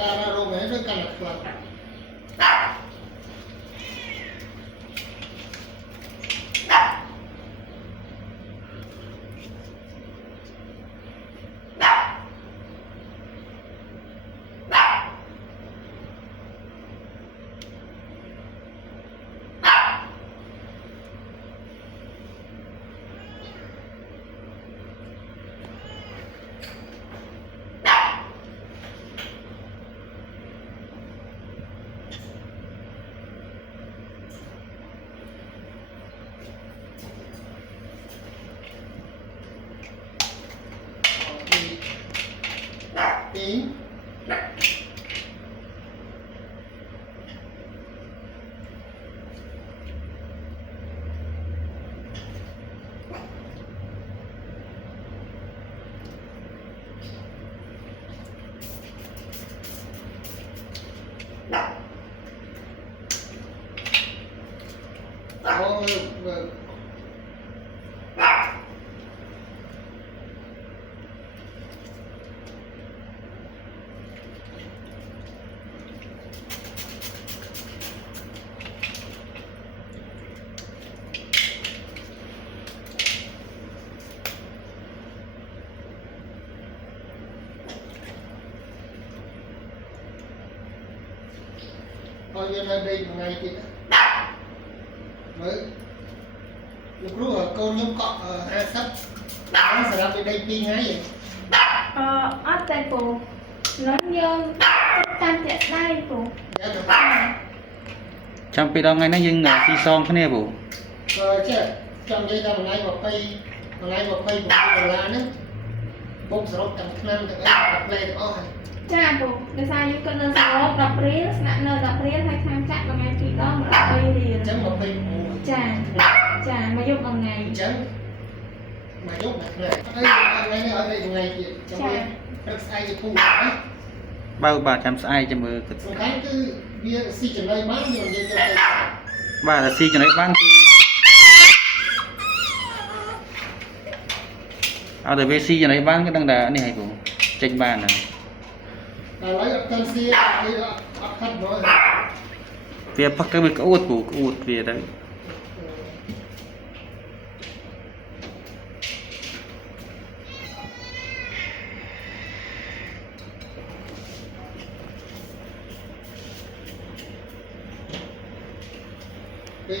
ការរោមហ្នឹងដូចកាន់តែខ្លាំងពីឲ្យវានៅដេកមួយថ្ងៃទៀតមើលលោកគ្រូកូនខ្ញុំកក់50សម្រាប់វាដេក2ថ្ងៃឯងអត់តែពូនឹងយើងតាមជាក់ដៃពូចាំពីដល់ថ្ងៃហ្នឹងយើងស៊ីសងគ្នាពូចេះចាំនិយាយដល់ថ្ងៃ20ហ្នឹងបុកសរុបទាំងឆ្នាំទាំងអីផ្លែទាំងអស់ហើយចាពូដោយសារយើងគិតនៅសរុប10រៀលស្នាក់នៅ10រៀលហើយខាងចាក់មួយថ្ងៃ2ដង120រៀលអញ្ចឹង26ចាមកយកមួយថ្ងៃអញ្ចឹងមកយកមួយថ្ងៃហើយថ្ងៃនេះឲ្យដេកថ្ងៃទៀតចាំមើលព្រឹកស្អែកទៅពូណាបាទចាំស្អែកចាំមើលគិតសំខាន់គឺវាស៊ីចំណីបានយើងនិយាយទៅបាទស៊ីចំណីបានគឺអត់តែវាស៊ីចំណីបានគឺដឹងតែនេះហើយពូចេញបានហើយតែឡើយអត់ទាន់ស៊ីវាអត់ខាត់មកវាផឹកទៅវាក្អួតពូក្អួតវាទៅពី